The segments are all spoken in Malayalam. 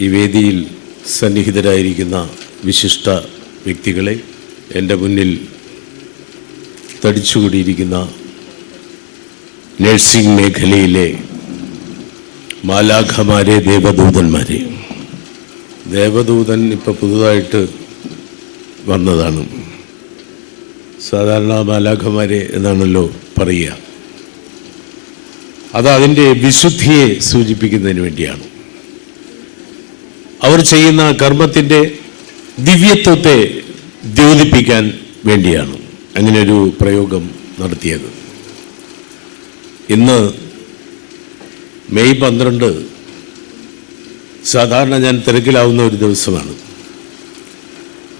ഈ വേദിയിൽ സന്നിഹിതരായിരിക്കുന്ന വിശിഷ്ട വ്യക്തികളെ, എൻ്റെ മുന്നിൽ തടിച്ചുകൂടിയിരിക്കുന്ന നഴ്സിംഗ് മേഖലയിലെ മാലാഖമാരെ, ദേവദൂതന്മാരെ. ദേവദൂതൻ ഇപ്പോൾ പുതുതായിട്ട് വന്നതാണ്. സാധാരണ മാലാഖമാരെ എന്നാണല്ലോ പറയുക. അത് അതിൻ്റെ വിശുദ്ധിയെ സൂചിപ്പിക്കുന്നതിന് വേണ്ടിയാണ്. അവർ ചെയ്യുന്ന കർമ്മത്തിൻ്റെ ദിവ്യത്വത്തെ ദ്യോതിപ്പിക്കാൻ വേണ്ടിയാണ് അങ്ങനെയൊരു പ്രയോഗം നടത്തിയത്. ഇന്ന് മെയ് 12 സാധാരണ ഞാൻ തിരക്കിലാവുന്ന ഒരു ദിവസമാണ്.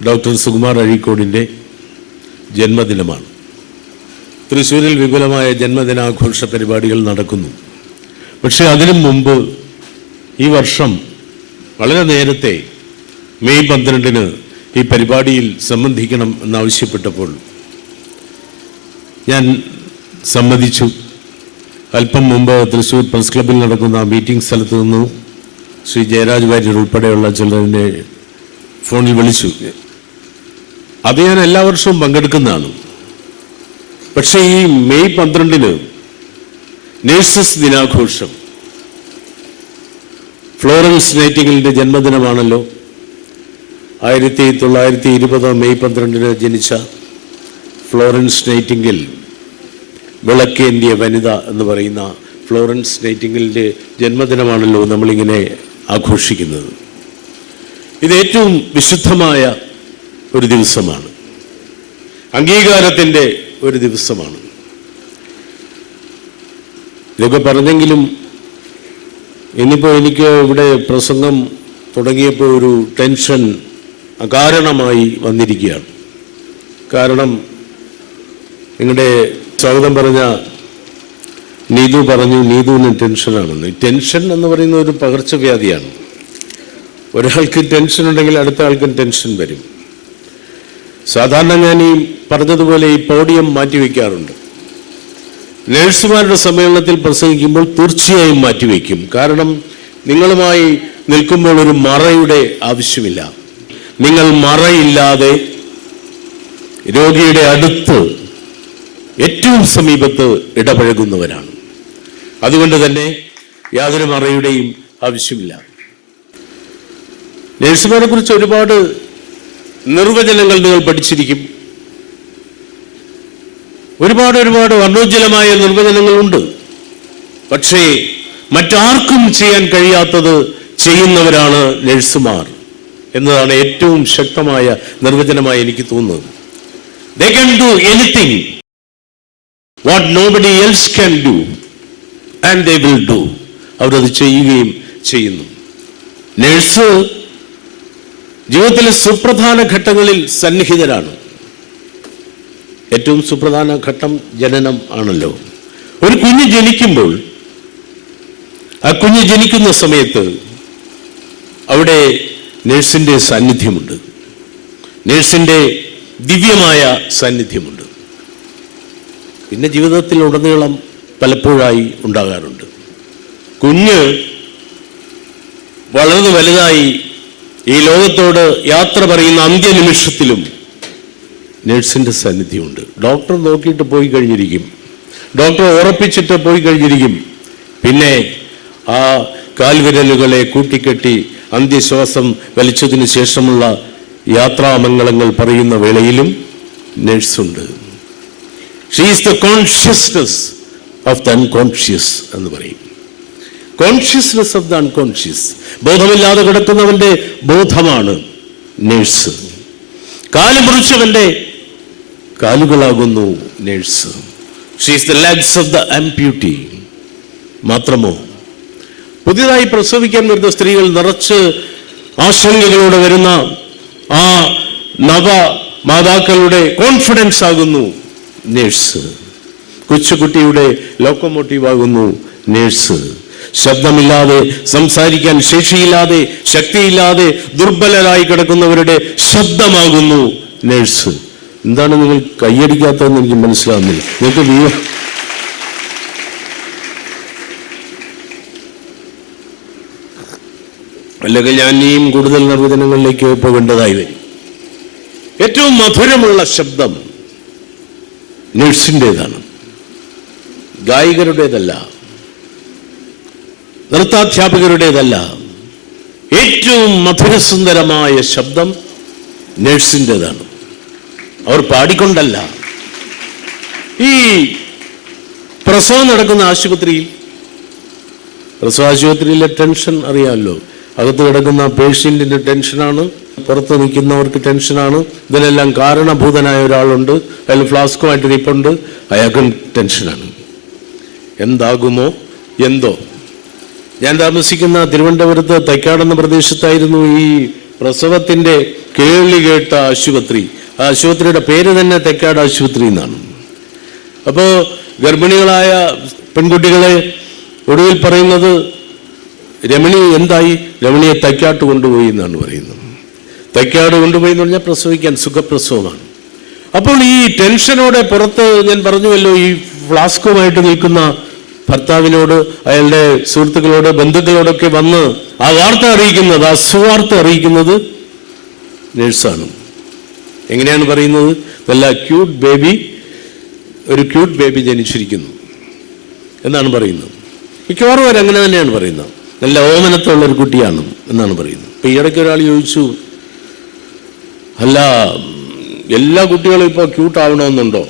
ഡോക്ടർ സുകുമാർ അഴീക്കോടിൻ്റെ ജന്മദിനമാണ്. തൃശ്ശൂരിൽ വിപുലമായ ജന്മദിനാഘോഷ പരിപാടികൾ നടക്കുന്നു. പക്ഷേ അതിനു മുമ്പ് ഈ വർഷം വളരെ നേരത്തെ മെയ് 12 ഈ പരിപാടിയിൽ സംബന്ധിക്കണം എന്നാവശ്യപ്പെട്ടപ്പോൾ ഞാൻ സമ്മതിച്ചു. അല്പം മുമ്പ് തൃശ്ശൂർ പ്രസ് ക്ലബ്ബിൽ നടക്കുന്ന മീറ്റിംഗ് സ്ഥലത്ത് നിന്ന് ശ്രീ ജയരാജ് വാര്യർ ഉൾപ്പെടെയുള്ള ചിലരെ ഫോണിൽ വിളിച്ചു. അത് ഞാൻ എല്ലാ വർഷവും പങ്കെടുക്കുന്നതാണ്. പക്ഷേ ഈ മെയ് 12 നേഴ്സസ് ദിനാഘോഷം, ഫ്ലോറൻസ് നൈറ്റിംഗലിൻ്റെ ജന്മദിനമാണല്ലോ. 1920 മെയ് 12 ജനിച്ച ഫ്ലോറൻസ് നൈറ്റിംഗൽ, വിളക്കേന്തിയ വനിത എന്ന് പറയുന്ന ഫ്ലോറൻസ് നൈറ്റിംഗലിൻ്റെ ജന്മദിനമാണല്ലോ നമ്മളിങ്ങനെ ആഘോഷിക്കുന്നത്. ഇത് ഏറ്റവും വിശുദ്ധമായ ഒരു ദിവസമാണ്, അംഗീകാരത്തിൻ്റെ ഒരു ദിവസമാണ്. ഇതൊക്കെ പറഞ്ഞെങ്കിലും ഇന്നിപ്പോൾ എനിക്ക് ഇവിടെ പ്രസംഗം തുടങ്ങിയപ്പോൾ ഒരു ടെൻഷൻ അകാരണമായി വന്നിരിക്കുകയാണ്. കാരണം നിങ്ങളുടെ സ്വാഗതം പറഞ്ഞ നീതു പറഞ്ഞു, നീതുവിന് ടെൻഷനാണെന്ന്. ടെൻഷൻ എന്ന് പറയുന്ന ഒരു പകർച്ചവ്യാധിയാണ്. ഒരാൾക്ക് ടെൻഷൻ ഉണ്ടെങ്കിൽ അടുത്ത ആൾക്കും ടെൻഷൻ വരും. സാധാരണ ഞാൻ ഈ പറഞ്ഞതുപോലെ ഈ പോഡിയം മാറ്റിവെക്കാറുണ്ട്. നേഴ്സുമാരുടെ സമ്മേളനത്തിൽ പ്രസംഗിക്കുമ്പോൾ തീർച്ചയായും മാറ്റിവെക്കും. കാരണം നിങ്ങളുമായി നിൽക്കുമ്പോൾ ഒരു മറയുടെ ആവശ്യമില്ല. നിങ്ങൾ മറയില്ലാതെ രോഗിയുടെ അടുത്ത് ഏറ്റവും സമീപത്ത് ഇടപഴകുന്നവരാണ്. അതുകൊണ്ട് തന്നെ യാതൊരു മറയുടെയും ആവശ്യമില്ല. നേഴ്സുമാരെ കുറിച്ച് ഒരുപാട് നിർവചനങ്ങൾ നിങ്ങൾ പഠിച്ചിരിക്കും. ഒരുപാട് വർണ്ണോജ്വലമായ നിർവചനങ്ങളുണ്ട്. പക്ഷേ മറ്റാർക്കും ചെയ്യാൻ കഴിയാത്തത് ചെയ്യുന്നവരാണ് നഴ്സുമാർ എന്നതാണ് ഏറ്റവും ശക്തമായ നിർവചനമായി എനിക്ക് തോന്നുന്നത്. They can do anything what nobody else can do and they will do. അവരത് ചെയ്യുകയും ചെയ്യുന്നു. നഴ്സ് ജീവിതത്തിലെ സുപ്രധാന ഘട്ടങ്ങളിൽ സന്നിഹിതരാണ്. ഏറ്റവും സുപ്രധാന ഘട്ടം ജനനം ആണല്ലോ. ഒരു കുഞ്ഞ് ജനിക്കുമ്പോൾ ആ കുഞ്ഞ് ജനിക്കുന്ന സമയത്ത് അവിടെ നഴ്സിൻ്റെ സാന്നിധ്യമുണ്ട്, നഴ്സിൻ്റെ ദിവ്യമായ സാന്നിധ്യമുണ്ട്. പിന്നെ ജീവിതത്തിലുടനീളം പലപ്പോഴായി ഉണ്ടാകാറുണ്ട്. കുഞ്ഞ് വളർന്നു വലുതായി ഈ ലോകത്തോട് യാത്ര പറയുന്ന അന്ത്യനിമിഷത്തിലും നഴ്സിൻ്റെ സാന്നിധ്യമുണ്ട്. ഡോക്ടർ നോക്കിയിട്ട് പോയി കഴിഞ്ഞിരിക്കും, ഡോക്ടർ ഉറപ്പിച്ചിട്ട് പോയി കഴിഞ്ഞിരിക്കും. പിന്നെ ആ കാൽവിരലുകളെ കൂട്ടിക്കെട്ടി അന്ത്യശ്വാസം വലിച്ചതിന് ശേഷമുള്ള യാത്രാമംഗളങ്ങൾ പറയുന്ന വേളയിലും നഴ്സുണ്ട്. She is the consciousness of the unconscious എന്ന് പറയും. കോൺഷ്യസ്നെസ് ഓഫ് ദ അൺകോൺഷ്യസ്, ബോധമില്ലാതെ കിടക്കുന്നവൻ്റെ ബോധമാണ് നഴ്സ്. കാല് മുറിച്ചവൻ്റെ കാലുകളാകുന്നു nurse. She is the legs of the amputee. മാത്രമോ പുതിയതായി പ്രസവിക്കാൻ വരുന്ന സ്ത്രീകൾ നിറച്ച് ആശങ്കകളോടെ വരുന്ന ആ നവ മാതാക്കളുടെ കോൺഫിഡൻസ് ആകുന്നു നേഴ്സ്. കൊച്ചുകുട്ടിയുടെ ലോക്കോമോട്ടീവ് ആകുന്നു നേഴ്സ്. ശബ്ദമില്ലാതെ, സംസാരിക്കാൻ ശേഷിയില്ലാതെ, ശക്തിയില്ലാതെ ദുർബലരായി കിടക്കുന്നവരുടെ ശബ്ദമാകുന്നു നേഴ്സ്. എന്താണ് നിങ്ങൾ കൈയടിക്കാത്തതെന്ന് എനിക്ക് മനസ്സിലാവുന്നില്ല. നിങ്ങൾക്ക് അല്ലെങ്കിൽ ഞാൻ ഇനിയും കൂടുതൽ നിർവചനങ്ങളിലേക്ക് പോകേണ്ടതായി വരും. ഏറ്റവും മധുരമുള്ള ശബ്ദം നഴ്സിൻ്റെതാണ്, ഗായികരുടേതല്ല, നൃത്താധ്യാപകരുടേതല്ല. ഏറ്റവും മധുരസുന്ദരമായ ശബ്ദം നഴ്സിൻ്റെതാണ്. അവർ പാടിക്കൊണ്ടല്ല. ഈ പ്രസവം നടക്കുന്ന ആശുപത്രിയിൽ, പ്രസവാശുപത്രിയിലെ ടെൻഷൻ അറിയാമല്ലോ. അകത്ത് കിടക്കുന്ന പേഷ്യൻറ്റിൻ്റെ ടെൻഷനാണ്, പുറത്ത് നിൽക്കുന്നവർക്ക് ടെൻഷനാണ്. ഇതിനെല്ലാം കാരണഭൂതനായ ഒരാളുണ്ട്, അയാൾ ഫ്ലാസ്കുമായിട്ട് നിൽപ്പുണ്ട്, അയാൾക്കും ടെൻഷനാണ്. എന്താകുമോ എന്തോ. ഞാൻ താമസിക്കുന്ന തിരുവനന്തപുരത്ത് തൈക്കാടെന്ന പ്രദേശത്തായിരുന്നു ഈ പ്രസവത്തിൻ്റെ കേളി കേട്ട ആശുപത്രി. ആ ആശുപത്രിയുടെ പേര് തന്നെ തൈക്കാട് ആശുപത്രി എന്നാണ്. അപ്പോൾ ഗർഭിണികളായ പെൺകുട്ടികളെ ഒടുവിൽ പറയുന്നത്, രമണി എന്തായി? രമണിയെ തൈക്കാട്ട് കൊണ്ടുപോയി എന്നാണ് പറയുന്നത്. തൈക്കാട് കൊണ്ടുപോയി എന്ന് പറഞ്ഞാൽ പ്രസവിക്കാൻ, സുഖപ്രസവമാണ്. അപ്പോൾ ഈ ടെൻഷനോടെ പുറത്ത്, ഞാൻ പറഞ്ഞുവല്ലോ, ഈ ഫ്ലാസ്കുമായിട്ട് നിൽക്കുന്ന ഭർത്താവിനോട്, അയാളുടെ സുഹൃത്തുക്കളോട്, ബന്ധുക്കളോടൊക്കെ വന്ന് ആ വാർത്ത അറിയിക്കുന്നത്, ആ സുവാർത്ത അറിയിക്കുന്നത് നേഴ്സാണ്. എങ്ങനെയാണ് പറയുന്നത്? നല്ല ക്യൂട്ട് ബേബി, ഒരു ക്യൂട്ട് ബേബി ജനിച്ചിരിക്കുന്നു എന്നാണ് പറയുന്നത്. മിക്കവാറും അവരങ്ങനെ തന്നെയാണ് പറയുന്നത്. നല്ല ഓമനത്തുള്ളൊരു കുട്ടിയാണ് എന്നാണ് പറയുന്നത്. ഇപ്പം ഈ ഇടയ്ക്ക് ഒരാൾ ചോദിച്ചു, അല്ല എല്ലാ കുട്ടികളും ഇപ്പോൾ ക്യൂട്ടാവണമെന്നുണ്ടോ?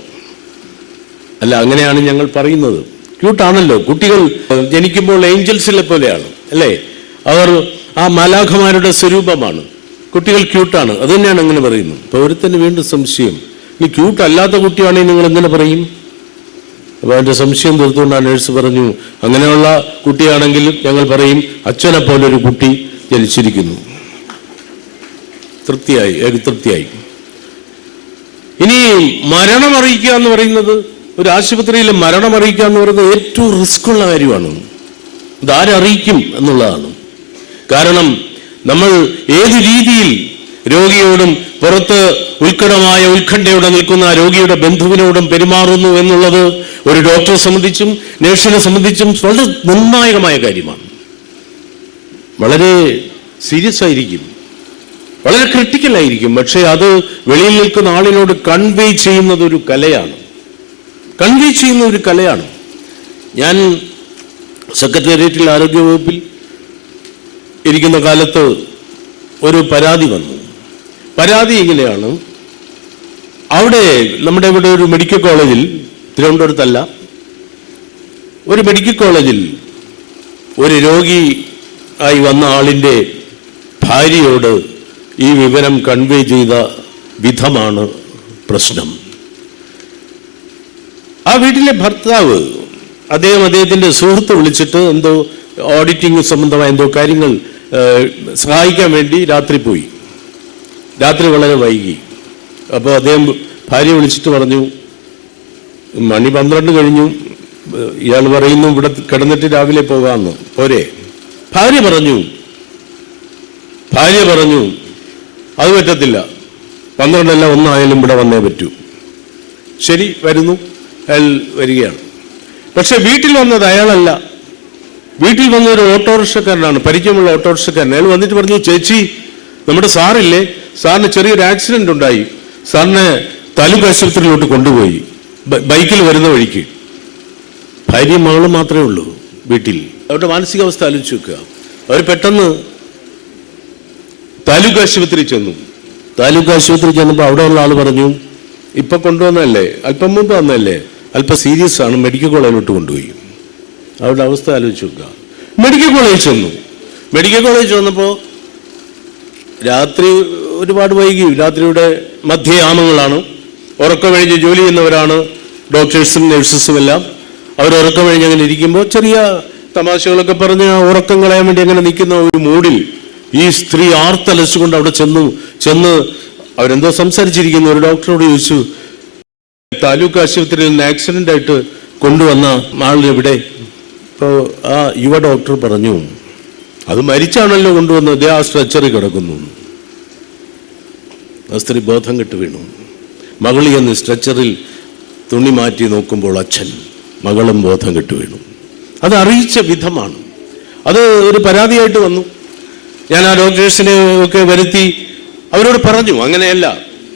അല്ല, അങ്ങനെയാണ് ഞങ്ങൾ പറയുന്നത്. ക്യൂട്ടാണല്ലോ കുട്ടികൾ. ജനിക്കുമ്പോൾ ഏഞ്ചൽസിലെ പോലെയാണ് അല്ലേ? അവർ ആ മാലാഖമാരുടെ സ്വരൂപമാണ്. കുട്ടികൾ ക്യൂട്ടാണ്, അത് തന്നെയാണ് അങ്ങനെ പറയുന്നത്. അപ്പോൾ ഒരുത്തന്നെ വീണ്ടും സംശയം, ഈ ക്യൂട്ട് അല്ലാത്ത കുട്ടിയാണെങ്കിൽ നിങ്ങൾ എങ്ങനെ പറയും? അപ്പോൾ അതിൻ്റെ സംശയം തീർത്തുകൊണ്ട് ആ നേഴ്സ് പറഞ്ഞു, അങ്ങനെയുള്ള കുട്ടിയാണെങ്കിൽ ഞങ്ങൾ പറയും അച്ഛനെ പോലൊരു കുട്ടി ജനിച്ചിരിക്കുന്നു. തൃപ്തിയായി, തൃപ്തിയായി. ഇനി മരണം അറിയിക്കുക എന്ന് പറയുന്നത്, ഒരു ആശുപത്രിയിൽ മരണം അറിയിക്കുക എന്ന് പറയുന്നത് ഏറ്റവും റിസ്ക് ഉള്ള കാര്യമാണ്. ഇതാരറിയിക്കും എന്നുള്ളതാണ്. കാരണം നമ്മൾ ഏത് രീതിയിൽ രോഗിയോടും പുറത്ത് ഉത്കണ്ഠയോടെ നിൽക്കുന്ന രോഗിയുടെ ബന്ധുവിനോടും പെരുമാറുന്നു എന്നുള്ളത് ഒരു ഡോക്ടറെ സംബന്ധിച്ചും നേഴ്സിനെ സംബന്ധിച്ചും വളരെ നിർണായകമായ കാര്യമാണ്. വളരെ സീരിയസ് ആയിരിക്കും, വളരെ ക്രിട്ടിക്കലായിരിക്കും. പക്ഷേ അത് വെളിയിൽ നിൽക്കുന്ന ആളിനോട് കൺവേ ചെയ്യുന്നത് ഒരു കലയാണ്. ഞാൻ സെക്രട്ടേറിയറ്റിൽ ആരോഗ്യവകുപ്പിൽ ഇരിക്കുന്ന കാലത്ത് ഒരു പരാതി വന്നു. പരാതി ഇങ്ങനെയാണ്, അവിടെ നമ്മുടെ ഇവിടെ ഒരു മെഡിക്കൽ കോളേജിൽ, തിരുവനന്തപുരത്തല്ല, ഒരു മെഡിക്കൽ കോളേജിൽ ഒരു രോഗി ആയി വന്ന ആളിൻ്റെ ഭാര്യയോട് ഈ വിവരം കൺവേ ചെയ്ത വിധമാണ് പ്രശ്നം. ആ വീട്ടിലെ ഭർത്താവ്, അദ്ദേഹത്തിൻ്റെ സുഹൃത്ത് വിളിച്ചിട്ട് എന്തോ ഓഡിറ്റിംഗ് സംബന്ധമായ എന്തോ കാര്യങ്ങൾ സഹായിക്കാൻ വേണ്ടി രാത്രി പോയി. രാത്രി വളരെ വൈകി. അപ്പോൾ അദ്ദേഹം ഭാര്യ വിളിച്ചിട്ട് പറഞ്ഞു, മണി 12 കഴിഞ്ഞു, ഇയാൾ പറയുന്നു ഇവിടെ കിടന്നിട്ട് രാവിലെ പോകാമെന്ന്, പോരെ? ഭാര്യ പറഞ്ഞു അത് പറ്റത്തില്ല, 12 ഒന്നായാലും ഇവിടെ വന്നേ പറ്റൂ. ശരി, വരുന്നു. അയാൾ വരികയാണ്. പക്ഷെ വീട്ടിൽ വന്നത് അയാളല്ല. വീട്ടിൽ വന്ന ഒരു ഓട്ടോറിക്ഷക്കാരനാണ്, പരിചയമുള്ള ഓട്ടോറിക്ഷക്കാരൻ. അയാൾ വന്നിട്ട് പറഞ്ഞു, ചേച്ചി, നമ്മുടെ സാറില്ലേ, സാറിന് ചെറിയൊരു ആക്സിഡന്റ് ഉണ്ടായി, സാറിനെ താലൂക്ക് ആശുപത്രിയിലോട്ട് കൊണ്ടുപോയി, ബൈക്കിൽ വരുന്ന വഴിക്ക്. ഭാര്യയും മകളും മാത്രമേ ഉള്ളൂ വീട്ടിൽ. അവരുടെ മാനസികാവസ്ഥ ആലോചിച്ച് വെക്കുക. അവർ പെട്ടെന്ന് താലൂക്ക് ആശുപത്രി ചെന്നു. താലൂക്ക് ആശുപത്രി ചെന്നപ്പോൾ അവിടെയുള്ള ആൾ പറഞ്ഞു, ഇപ്പം കൊണ്ടുവന്നല്ലേ, അല്പം മുമ്പ് വന്നല്ലേ, അല്പം സീരിയസ് ആണ്, മെഡിക്കൽ കോളേജിലോട്ട് കൊണ്ടുപോയി. അവരുടെ അവസ്ഥ ആലോചിച്ച് നോക്കുക. മെഡിക്കൽ കോളേജിൽ ചെന്നു. മെഡിക്കൽ കോളേജിൽ വന്നപ്പോൾ രാത്രി ഒരുപാട് വൈകി. രാത്രിയുടെ മധ്യയാമങ്ങളാണ്. ഉറക്കം കഴിഞ്ഞ് ജോലി ചെയ്യുന്നവരാണ് ഡോക്ടേഴ്സും നഴ്സസും എല്ലാം. അവർ ഉറക്കം കഴിഞ്ഞ് അങ്ങനെ ഇരിക്കുമ്പോൾ ചെറിയ തമാശകളൊക്കെ പറഞ്ഞ് ഉറക്കം കളയാൻ വേണ്ടി അങ്ങനെ നിൽക്കുന്ന ഒരു മൂഡിൽ ഈ സ്ത്രീ ആർത്തലച്ചുകൊണ്ട് അവിടെ ചെന്ന് അവരെന്തോ സംസാരിച്ചിരിക്കുന്നു. ഒരു ഡോക്ടറോട് ചോദിച്ചു, താലൂക്ക് ആശുപത്രിയിൽ നിന്ന് ആക്സിഡന്റ് ആയിട്ട് കൊണ്ടുവന്ന ആളിനെവിടെ? അപ്പോൾ ആ യുവ ഡോക്ടർ പറഞ്ഞു, അത് മരിച്ചാണല്ലോ കൊണ്ടുവന്നത്, ആ സ്ട്രെച്ചറിൽ കിടക്കുന്നു. ആ സ്ത്രീ ബോധം കെട്ട് വീണു. മകളി എന്ന് സ്ട്രെച്ചറിൽ തുണി മാറ്റി നോക്കുമ്പോൾ അച്ഛൻ, മകളും ബോധം കെട്ട് വീണു. അത് അറിയിച്ച വിധമാണ്. അത് ഒരു പരാതിയായിട്ട് വന്നു. ഞാൻ ആ ഡോക്ടേഴ്സിനെ ഒക്കെ വരുത്തി അവരോട് പറഞ്ഞു, അങ്ങനെയല്ല,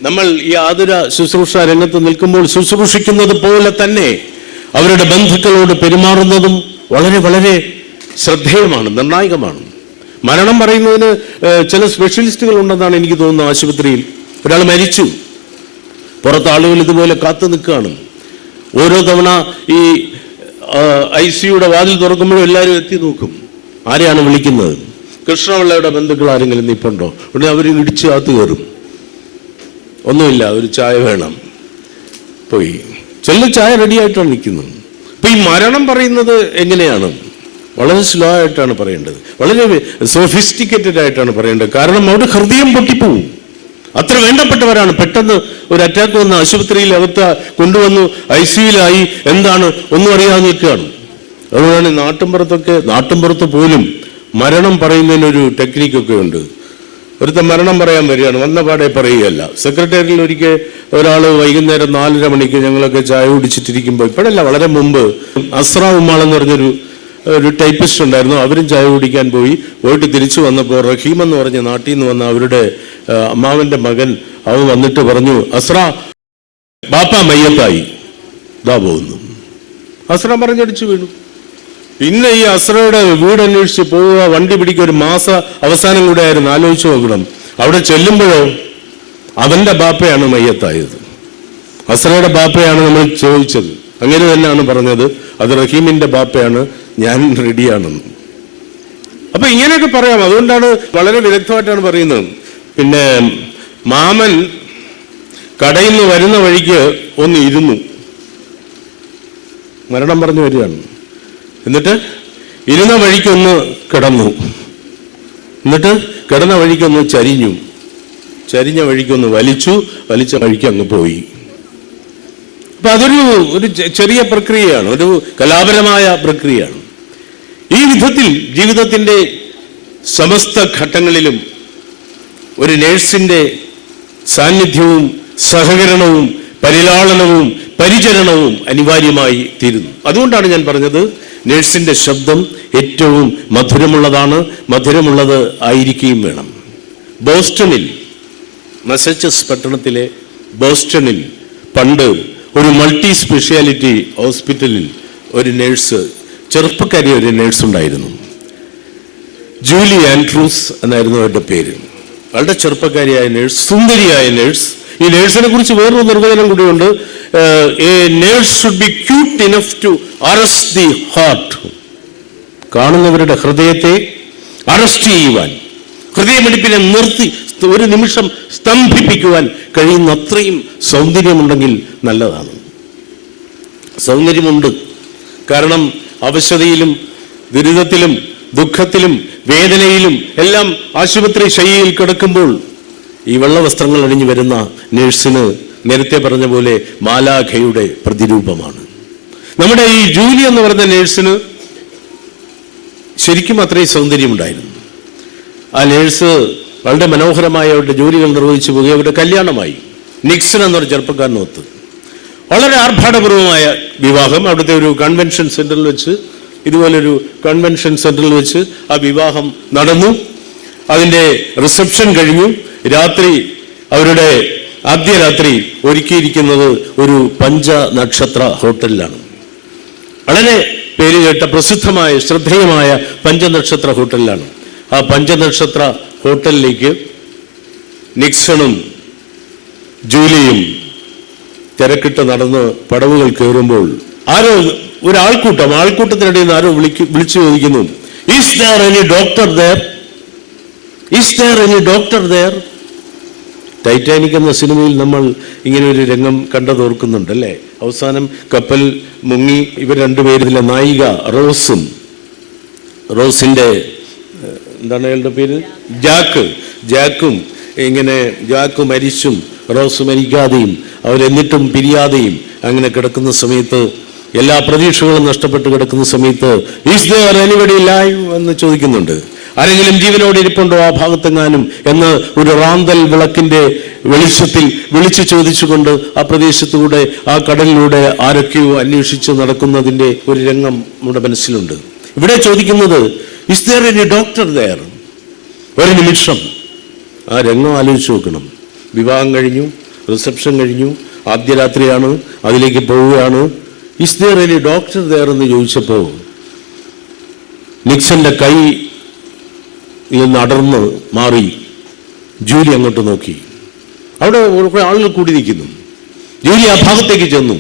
നമ്മൾ ഈ ആതുര ശുശ്രൂഷ രംഗത്ത് നിൽക്കുമ്പോൾ ശുശ്രൂഷിക്കുന്നത് പോലെ തന്നെ അവരുടെ ബന്ധുക്കളോട് പെരുമാറുന്നതും വളരെ വളരെ ശ്രദ്ധേയമാണ്, നിർണായകമാണ്. മരണം പറയുന്നതിന് ചില സ്പെഷ്യലിസ്റ്റുകൾ ഉണ്ടെന്നാണ് എനിക്ക് തോന്നുന്നത്. ആശുപത്രിയിൽ ഒരാൾ മരിച്ചു, പുറത്ത് ആളുകൾ ഇതുപോലെ കാത്തു നിൽക്കുകയാണ്. ഓരോ തവണ ഈ ICUയുടെ വാതിൽ തുറക്കുമ്പോഴും എല്ലാവരും എത്തി നോക്കും, ആരെയാണ് വിളിക്കുന്നത്. കൃഷ്ണപിള്ളയുടെ ബന്ധുക്കൾ ആരെങ്കിലും നിൽപ്പുണ്ടോ? ഉടനെ അവർ ഇടിച്ച് കാത്തു കയറും. ഒന്നുമില്ല, ഒരു ചായ വേണം, പോയി ചില ചായ റെഡിയായിട്ടാണ് നിൽക്കുന്നത്. അപ്പൊ ഈ മരണം പറയുന്നത് എങ്ങനെയാണ്? വളരെ സ്ലോ ആയിട്ടാണ് പറയേണ്ടത്, വളരെ സോഫിസ്റ്റിക്കേറ്റഡ് ആയിട്ടാണ് പറയേണ്ടത്. കാരണം അവിടെ ഹൃദയം പൊട്ടിപ്പോവും. അത്ര വേണ്ടപ്പെട്ടവരാണ്. പെട്ടെന്ന് ഒരു അറ്റാക്ക് വന്ന് ആശുപത്രിയിൽ അകത്ത് കൊണ്ടുവന്നു, ICUയിലായി, എന്താണ് ഒന്നും അറിയാതെ നിൽക്കുകയാണ്. അതുകൊണ്ടാണ് നാട്ടിൻപുറത്ത് പോലും മരണം പറയുന്നതിനൊരു ടെക്നിക്കൊക്കെ ഉണ്ട്. ഒരുത്തൻ മരണം പറയാൻ വരികയാണ്, വന്ന പാടെ പറയുകയല്ല. സെക്രട്ടേറിയറ്റിൽ ഒരിക്കൽ ഒരാൾ വൈകുന്നേരം 4:30 മണിക്ക് ഞങ്ങളൊക്കെ ചായ കുടിച്ചിട്ടിരിക്കുമ്പോൾ, ഇപ്പോഴല്ല വളരെ മുമ്പ്, അസ്ര ഉമ്മാൾ എന്ന് പറഞ്ഞൊരു ടൈപ്പിസ്റ്റ് ഉണ്ടായിരുന്നു. അവരും ചായ കുടിക്കാൻ പോയിട്ട് തിരിച്ചു വന്നപ്പോൾ റഹീം എന്ന് പറഞ്ഞ നാട്ടിൽ നിന്ന് വന്ന അവരുടെ അമ്മാവന്റെ മകൻ അവൻ വന്നിട്ട് പറഞ്ഞു, അസ്ര ബാപ്പ മയ്യത്തായി, ഇതാ പോകുന്നു. അസ്ര പറഞ്ഞടിച്ചു വീണു. പിന്നെ ഈ അസ്രയുടെ വീട് അന്വേഷിച്ച് പോവുക, വണ്ടി പിടിക്കുക, ഒരു മാസ അവസാനം കൂടെ ആയിരുന്നു. ആലോചിച്ച് നോക്കണം. അവിടെ ചെല്ലുമ്പോഴോ അവന്റെ ബാപ്പയാണ് മയ്യത്തായത്, അസ്രയുടെ ബാപ്പയാണ് നമ്മൾ ചോദിച്ചത്. അങ്ങനെ തന്നെയാണ് പറഞ്ഞത്, അത് റഹീമിന്റെ ബാപ്പയാണ്, ഞാൻ റെഡിയാണെന്ന്. അപ്പൊ ഇങ്ങനെയൊക്കെ പറയാം. അതുകൊണ്ടാണ് വളരെ വിദഗ്ധമായിട്ടാണ് പറയുന്നത്. പിന്നെ മാമൻ കടയിൽ നിന്ന് വരുന്ന വഴിക്ക് ഒന്ന് ഇരുന്നു, മരണം പറഞ്ഞു വരികയാണ്. എന്നിട്ട് ഇരുന്ന വഴിക്കൊന്ന് കിടന്നു, എന്നിട്ട് കിടന്ന വഴിക്കൊന്ന് ചരിഞ്ഞ വഴിക്കൊന്ന് വലിച്ച വഴിക്ക് അങ്ങ് പോയി. അപ്പൊ അതൊരു ചെറിയ പ്രക്രിയയാണ്, ഒരു കലാപരമായ പ്രക്രിയയാണ്. ഈ വിധത്തിൽ ജീവിതത്തിന്റെ സമസ്ത ഘട്ടങ്ങളിലും ഒരു നേഴ്സിന്റെ സാന്നിധ്യവും സഹകരണവും പരിലാളനവും പരിചരണവും അനിവാര്യമായി തീരുന്നു. അതുകൊണ്ടാണ് ഞാൻ പറഞ്ഞത്, നേഴ്സിന്റെ ശബ്ദം ഏറ്റവും മധുരമുള്ളത് ആയിരിക്കുകയും വേണം. ബോസ്റ്റണിൽ, മസാച്യുസെറ്റ്സ് പട്ടണത്തിലെ ബോസ്റ്റണിൽ പണ്ട് ഒരു മൾട്ടി സ്പെഷ്യാലിറ്റി ഹോസ്പിറ്റലിൽ ഒരു നേഴ്സ്, ചെറുപ്പക്കാരി ഒരു നേഴ്സ് ഉണ്ടായിരുന്നു. ജൂലി ആൻഡ്രൂസ് എന്നായിരുന്നു അവരുടെ പേര്. വളരെ ചെറുപ്പക്കാരിയായ നേഴ്സ്, സുന്ദരിയായ നേഴ്സ്. ഈ നേഴ്സിനെ കുറിച്ച് വേറൊരു നിർവചനം കൂടിയുണ്ട്. A nurse should be cute enough to arrest the heart. കാണുന്നവരുടെ ഹൃദയത്തെ അറസ്റ്റ് ചെയ്യുവാൻ, ഹൃദയമിടിപ്പിനെ നിർത്തി ഒരു നിമിഷം സ്തംഭിപ്പിക്കുവാൻ കഴിയുന്ന അത്രയും സൗന്ദര്യമുണ്ടെങ്കിൽ നല്ലതാണ്. സൗന്ദര്യമുണ്ട്. കാരണം അവശതയിലും ദുരിതത്തിലും ദുഃഖത്തിലും വേദനയിലും എല്ലാം ആശുപത്രി ശയ്യയിൽ കിടക്കുമ്പോൾ ഈ വെള്ള വസ്ത്രങ്ങൾ അണിഞ്ഞു വരുന്ന നേഴ്സിന് നേരത്തെ പറഞ്ഞ പോലെ മാലാഖയുടെ പ്രതിരൂപമാണ്. നമ്മുടെ ഈ ജൂലി എന്ന് പറയുന്ന നേഴ്സിന് ശരിക്കും അത്രയും സൗന്ദര്യമുണ്ടായിരുന്നു. ആ നേഴ്സ് വളരെ മനോഹരമായ അവരുടെ ജോലികൾ നിർവഹിച്ചു പോകുക. അവരുടെ കല്യാണമായി നിക്സൺ എന്നൊരു ചെറുപ്പക്കാരനൊത്ത്. വളരെ ആർഭാടപൂർവമായ വിവാഹം. അവിടുത്തെ ഒരു കൺവെൻഷൻ സെന്ററിൽ വെച്ച്, ഇതുപോലൊരു കൺവെൻഷൻ സെന്ററിൽ വെച്ച് ആ വിവാഹം നടന്നു. അതിൻ്റെ റിസപ്ഷൻ കഴിഞ്ഞു. രാത്രി, അവരുടെ ആദ്യ രാത്രി ഒരുക്കിയിരിക്കുന്നത് ഒരു പഞ്ചനക്ഷത്ര ഹോട്ടലിലാണ്. വളരെ പേര് കേട്ട പ്രസിദ്ധമായ ശ്രദ്ധേയമായ പഞ്ചനക്ഷത്ര ഹോട്ടലിലാണ്. ആ പഞ്ചനക്ഷത്ര ഹോട്ടലിലേക്ക് നിക്സണും ജൂലിയും തിരക്കിട്ട് നടന്ന് പടവുകൾ കയറുമ്പോൾ ആരോ ആൾക്കൂട്ടത്തിനിടയിൽ നിന്ന് ആരോ വിളിച്ചു ചോദിക്കുന്നു, is there any doctor there? Is there any doctor there? Titanic എന്ന സിനിമയിൽ നമ്മൾ ഇങ്ങനെ ഒരു രംഗം കണ്ടതോർക്കുന്നുണ്ട് അല്ലേ? അവസാനം കപ്പൽ മുങ്ങി ഇവർ രണ്ടുപേരിലെ നായിക റോസിന്റെ എന്താണ് അയാളുടെ പേര്, ജാക്കും ഇങ്ങനെ ജാക്ക് മരിച്ചും റോസ് മരിക്കാതെയും അവരെന്നിട്ടും പിരിയാതെയും അങ്ങനെ കിടക്കുന്ന സമയത്ത്, എല്ലാ പ്രതീക്ഷകളും നഷ്ടപ്പെട്ട് കിടക്കുന്ന സമയത്ത്, ഈസ് ദെയർ എനിബഡി ലൈവ് എന്ന് ചോദിക്കുന്നുണ്ട്. ആരെങ്കിലും ജീവനോടെ ഇരിപ്പുണ്ടോ ആ ഭാഗത്തെങ്ങാനും എന്ന് ഒരു റാന്തൽ വിളക്കിന്റെ വെളിച്ചത്തിൽ വിളിച്ചു ചോദിച്ചുകൊണ്ട് ആ പ്രദേശത്തുകൂടെ, ആ കടലിലൂടെ ആരൊക്കെയോ അന്വേഷിച്ച് നടക്കുന്നതിൻ്റെ ഒരു രംഗം നമ്മുടെ മനസ്സിലുണ്ട്. ഇവിടെ ചോദിക്കുന്നത്, is there any doctor there? ഒരു നിമിഷം ആ രംഗം ആലോചിച്ച് നോക്കണം. വിവാഹം കഴിഞ്ഞു, റിസപ്ഷൻ കഴിഞ്ഞു, ആദ്യ രാത്രിയാണ്, അതിലേക്ക് പോവുകയാണ്. Is there any doctor there എന്ന് ചോദിച്ചപ്പോൾ നിക്സന്റെ കൈ നിന്ന് അടർന്ന് മാറി. ജൂലി അങ്ങോട്ട് നോക്കി. അവിടെ കുറേ ആളുകൾ കൂടി നിൽക്കുന്നു. ജൂലി ആ ഭാഗത്തേക്ക് ചെന്നു.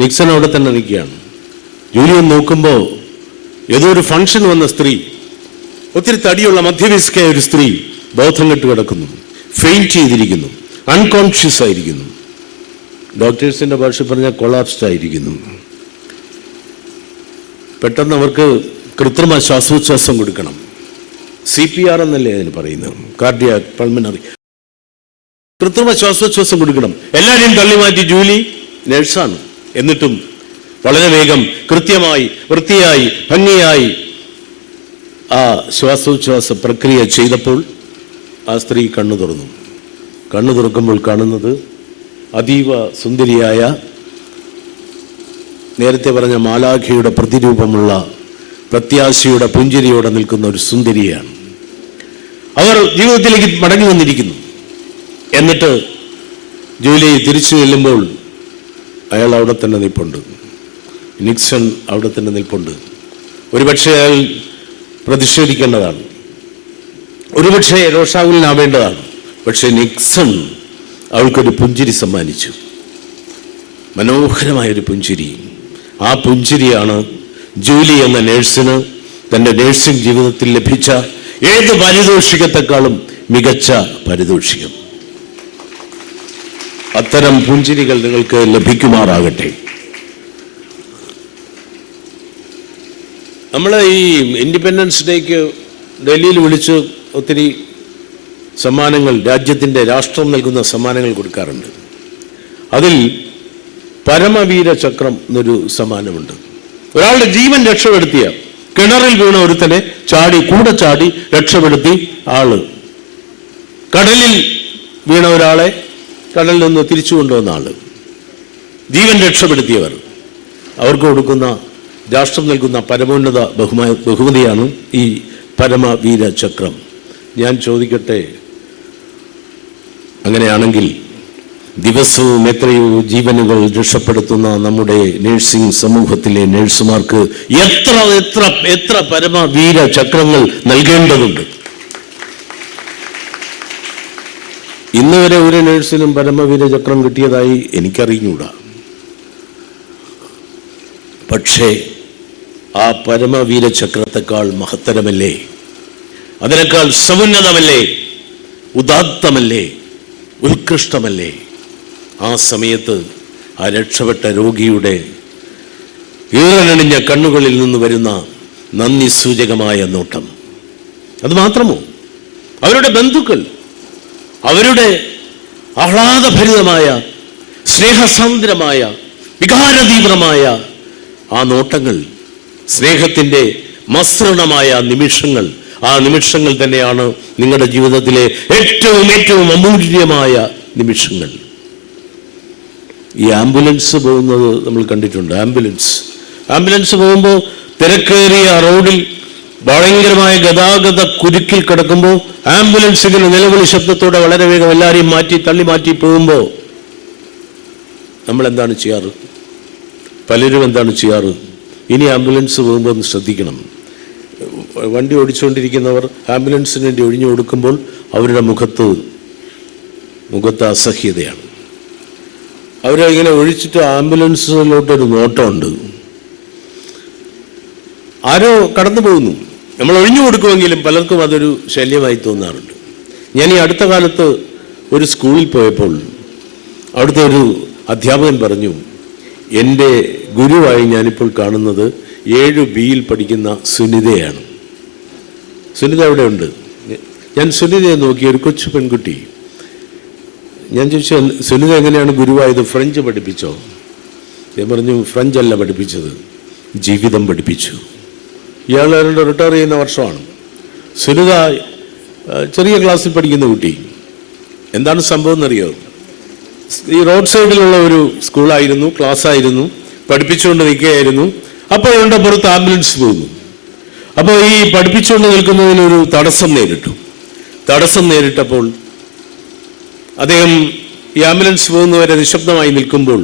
നിക്സൺ അവിടെ തന്നെ നിൽക്കുകയാണ്. ജൂലി ഒന്ന് നോക്കുമ്പോൾ ഏതോ ഒരു ഫംഗ്ഷൻ വന്ന സ്ത്രീ, ഒത്തിരി തടിയുള്ള മധ്യവയസ്കയായ ഒരു സ്ത്രീ ബോധം കെട്ട് കിടക്കുന്നു, ഫെയിൻറ്റ് ചെയ്തിരിക്കുന്നു, അൺകോൺഷ്യസ് ആയിരിക്കുന്നു. ഡോക്ടേഴ്സിൻ്റെ ഭാഷ പറഞ്ഞാൽ കൊളാപ്സ്ഡ് ആയിരിക്കുന്നു. പെട്ടെന്ന് അവർക്ക് കൃത്രിമ ശ്വാസോച്ഛ്വാസം കൊടുക്കണം. CPR എന്നല്ലേ അതിന് പറയുന്നത്, കാർഡിയാക് പൾമനറി. കൃത്രിമ ശ്വാസോച്ഛ്വാസം കൊടുക്കണം. എല്ലാവരെയും തള്ളി മാറ്റി ജൂലി നഴ്സാണ്. എന്നിട്ടും വളരെ വേഗം കൃത്യമായി വൃത്തിയായി ഭംഗിയായി ആ ശ്വാസോച്ഛ്വാസ പ്രക്രിയ ചെയ്തപ്പോൾ ആ സ്ത്രീ കണ്ണു തുറന്നു. കണ്ണു തുറക്കുമ്പോൾ കാണുന്നത് അതീവ സുന്ദരിയായ, നേരത്തെ പറഞ്ഞ മാലാഖയുടെ പ്രതിരൂപമുള്ള, പ്രത്യാശയുടെ പുഞ്ചിരിയോടെ നിൽക്കുന്ന ഒരു സുന്ദരിയാണ്. അവർ ജീവിതത്തിലേക്ക് മടങ്ങി വന്നിരിക്കുന്നു. എന്നിട്ട് ജൂലി തിരിച്ചു ചെല്ലുമ്പോൾ അയാൾ അവിടെ തന്നെ നിൽപ്പുണ്ട്. നിക്സൺ അവിടെ തന്നെ നിൽപ്പുണ്ട്. ഒരുപക്ഷെ അയാൾ പ്രതിഷേധിക്കേണ്ടതാണ്, ഒരുപക്ഷെ രോഷാകുലനാവേണ്ടതാണ്. പക്ഷെ നിക്സൺ അവൾക്കൊരു പുഞ്ചിരി സമ്മാനിച്ചു, മനോഹരമായൊരു പുഞ്ചിരി. ആ പുഞ്ചിരിയാണ് ജൂലി എന്ന നേഴ്സിന് തൻ്റെ നേഴ്സിംഗ് ജീവിതത്തിൽ ലഭിച്ച ഏത് പാരിതോഷികത്തെക്കാളും മികച്ച പാരിതോഷികം. അത്തരം പുഞ്ചിരികൾ നിങ്ങൾക്ക് ലഭിക്കുമാറാകട്ടെ. നമ്മൾ ഈ ഇൻഡിപെൻഡൻസ് ഡേക്ക് ഡൽഹിയിൽ വിളിച്ച് ഒത്തിരി സമ്മാനങ്ങൾ, രാജ്യത്തിൻ്റെ രാഷ്ട്രം നൽകുന്ന സമ്മാനങ്ങൾ കൊടുക്കാറുണ്ട്. അതിൽ പരമവീര ചക്രം എന്നൊരു സമ്മാനമുണ്ട്. ഒരാളുടെ ജീവൻ രക്ഷപ്പെടുത്തിയ, കിണറിൽ വീണ ഒരുത്തനെ കൂടെ ചാടി രക്ഷപ്പെടുത്തി ആള്, കടലിൽ വീണ ഒരാളെ കടലിൽ നിന്ന് തിരിച്ചു കൊണ്ടുവന്ന ആള്, ജീവൻ രക്ഷപ്പെടുത്തിയവർ, അവർക്ക് കൊടുക്കുന്ന, രാഷ്ട്രം നൽകുന്ന പരമോന്നത ബഹുമതിയാണ് ഈ പരമവീര ചക്രം. ഞാൻ ചോദിക്കട്ടെ, അങ്ങനെയാണെങ്കിൽ ദിവസവും എത്രയോ ജീവനുകൾ രക്ഷപ്പെടുത്തുന്ന നമ്മുടെ നഴ്സിംഗ് സമൂഹത്തിലെ നഴ്സുമാർക്ക് എത്ര എത്ര എത്ര പരമവീര ചക്രങ്ങൾ നൽകേണ്ടതുണ്ട്? ഇന്ന് വരെ ഒരു നഴ്സിനും പരമവീര ചക്രം കിട്ടിയതായി എനിക്കറിഞ്ഞൂടാ. പക്ഷേ ആ പരമവീര ചക്രത്തെക്കാൾ മഹത്തരമല്ലേ, അതിനേക്കാൾ സമുന്നതമല്ലേ, ഉദാത്തമല്ലേ, ഉത്കൃഷ്ടമല്ലേ ആ സമയത്ത് ആ രക്ഷപ്പെട്ട രോഗിയുടെ ഈറനണിഞ്ഞ കണ്ണുകളിൽ നിന്ന് വരുന്ന നന്ദി സൂചകമായ നോട്ടം? അത് മാത്രമോ, അവരുടെ ബന്ധുക്കൾ അവരുടെ ആഹ്ലാദഭരിതമായ, സ്നേഹസാന്ദ്രമായ, വികാരതീവ്രമായ ആ നോട്ടങ്ങൾ, സ്നേഹത്തിൻ്റെ മസൃണമായ നിമിഷങ്ങൾ, ആ നിമിഷങ്ങൾ തന്നെയാണ് നിങ്ങളുടെ ജീവിതത്തിലെ ഏറ്റവും ഏറ്റവും അമൂല്യമായ നിമിഷങ്ങൾ. ഈ ആംബുലൻസ് പോകുന്നത് നമ്മൾ കണ്ടിട്ടുണ്ട്. ആംബുലൻസ് പോകുമ്പോൾ തിരക്കേറിയ റോഡിൽ ഭയങ്കരമായ ഗതാഗത കുരുക്കിൽ കിടക്കുമ്പോൾ ആംബുലൻസ് ഇങ്ങനെ നിലവിളി ശബ്ദത്തോടെ വളരെ വേഗം എല്ലാവരെയും തള്ളി മാറ്റി പോകുമ്പോൾ നമ്മൾ എന്താണ് ചെയ്യാറ്? പലരും എന്താണ് ചെയ്യാറ്? ഇനി ആംബുലൻസ് പോകുമ്പോൾ ഒന്ന് ശ്രദ്ധിക്കണം. വണ്ടി ഓടിച്ചുകൊണ്ടിരിക്കുന്നവർ ആംബുലൻസിന് വേണ്ടി ഒഴിഞ്ഞു കൊടുക്കുമ്പോൾ അവരുടെ മുഖത്ത് അസഹ്യതയാണ്. അവരിങ്ങനെ ഒഴിച്ചിട്ട് ആംബുലൻസിലോട്ടൊരു നോട്ടമുണ്ട്. ആരോ കടന്നു പോകുന്നു, നമ്മൾ ഒഴിഞ്ഞു കൊടുക്കുമെങ്കിലും പലർക്കും അതൊരു ശല്യമായി തോന്നാറുണ്ട്. ഞാൻ ഈ അടുത്ത കാലത്ത് ഒരു സ്കൂളിൽ പോയപ്പോൾ അവിടുത്തെ ഒരു അധ്യാപകൻ പറഞ്ഞു, എൻ്റെ ഗുരുവായി ഞാനിപ്പോൾ കാണുന്നത് 7Bയിൽ പഠിക്കുന്ന സുനിതയാണ്. സുനിത അവിടെ ഉണ്ട്. ഞാൻ സുനിതയെ നോക്കി, ഒരു കൊച്ചു പെൺകുട്ടി. ഞാൻ ചോദിച്ചു, സുനിത എങ്ങനെയാണ് ഗുരുവായത്? ഫ്രഞ്ച് പഠിപ്പിച്ചോ? ഞാൻ പറഞ്ഞു, ഫ്രഞ്ച് അല്ല പഠിപ്പിച്ചത്, ജീവിതം പഠിപ്പിച്ചു. ഇയാൾ റിട്ടയർ ചെയ്യുന്ന വർഷമാണ്. സുനിത ചെറിയ ക്ലാസ്സിൽ പഠിക്കുന്ന കുട്ടി. എന്താണ് സംഭവം എന്നറിയോ? ഈ റോഡ് സൈഡിലുള്ള ഒരു സ്കൂളായിരുന്നു, ക്ലാസ്സായിരുന്നു, പഠിപ്പിച്ചുകൊണ്ട് നിൽക്കുകയായിരുന്നു. അപ്പോൾ അവരുടെ പുറത്ത് ആംബുലൻസ് പോകുന്നു. അപ്പോൾ ഈ പഠിപ്പിച്ചുകൊണ്ട് നിൽക്കുന്നതിനൊരു തടസ്സം നേരിട്ടപ്പോൾ അദ്ദേഹം ഈ ആംബുലൻസ് പോകുന്നവരെ നിശബ്ദമായി നിൽക്കുമ്പോൾ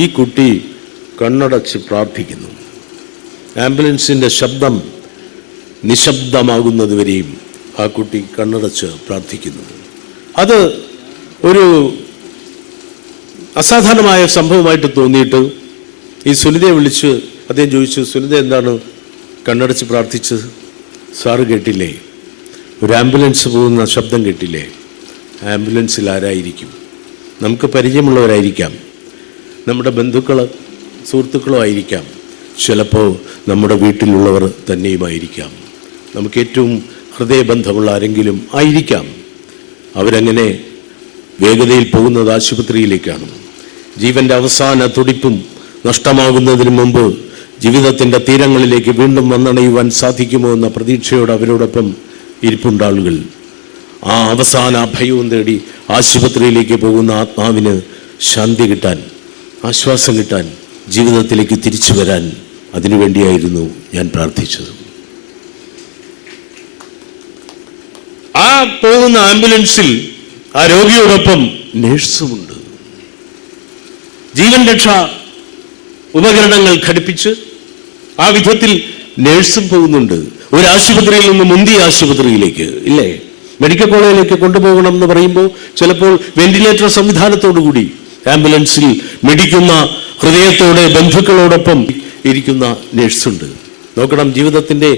ഈ കുട്ടി കണ്ണടച്ച് പ്രാർത്ഥിക്കുന്നു. ആംബുലൻസിൻ്റെ ശബ്ദം നിശബ്ദമാകുന്നതുവരെയും ആ കുട്ടി കണ്ണടച്ച് പ്രാർത്ഥിക്കുന്നു. അത് ഒരു അസാധാരണമായ സംഭവമായിട്ട് തോന്നിയിട്ട് ഈ സുനിതയെ വിളിച്ച് അദ്ദേഹം ചോദിച്ചു, സുനിത എന്താണ് കണ്ണടച്ച് പ്രാർത്ഥിച്ചത്? സാറ് കേട്ടില്ലേ? ഒരു ആംബുലൻസ് പോകുന്ന ശബ്ദം കേട്ടില്ലേ? ആംബുലൻസിൽ ആരായിരിക്കും? നമുക്ക് പരിചയമുള്ളവരായിരിക്കാം, നമ്മുടെ ബന്ധുക്കളോ സുഹൃത്തുക്കളോ ആയിരിക്കാം, ചിലപ്പോൾ നമ്മുടെ വീട്ടിലുള്ളവർ തന്നെയുമായിരിക്കാം, നമുക്ക് ഏറ്റവും ഹൃദയബന്ധമുള്ള ആരെങ്കിലും ആയിരിക്കാം. അവരങ്ങനെ വേഗതയിൽ പോകുന്നത് ആശുപത്രിയിലേക്കാണ്. ജീവൻ്റെ അവസാന തുടിപ്പും നഷ്ടമാകുന്നതിന് മുമ്പ് ജീവിതത്തിൻ്റെ തീരങ്ങളിലേക്ക് വീണ്ടും വന്നണയുവാൻ സാധിക്കുമോ എന്ന പ്രതീക്ഷയോടെ അവരോടൊപ്പം ഇരിപ്പുണ്ടാളുകൾ. ആ അവസാന ഭയവും തേടി ആശുപത്രിയിലേക്ക് പോകുന്ന ആത്മാവിന് ശാന്തി കിട്ടാൻ, ആശ്വാസം കിട്ടാൻ, ജീവിതത്തിലേക്ക് തിരിച്ചു വരാൻ, അതിനുവേണ്ടിയായിരുന്നു ഞാൻ പ്രാർത്ഥിച്ചത്. ആ പോകുന്ന ആംബുലൻസിൽ ആ രോഗിയോടൊപ്പം നേഴ്സുമുണ്ട്. ജീവൻ രക്ഷാ ഉപകരണങ്ങൾ ഘടിപ്പിച്ച് ആ വിധത്തിൽ നേഴ്സും പോകുന്നുണ്ട്. ഒരു ആശുപത്രിയിൽ നിന്ന് മുന്തിയ ആശുപത്രിയിലേക്ക്, ഇല്ലേ, മെഡിക്കൽ കോളേജിലേക്ക് കൊണ്ടുപോകണം എന്ന് പറയുമ്പോൾ ചിലപ്പോൾ വെന്റിലേറ്റർ സംവിധാനത്തോടുകൂടി ആംബുലൻസിൽ മെഡിക്കുന്ന ഹൃദയത്തോടെ ബന്ധുക്കളോടൊപ്പം ഇരിക്കുന്ന നേഴ്സുണ്ട്. നോക്കണം, ജീവിതത്തിൻ്റെ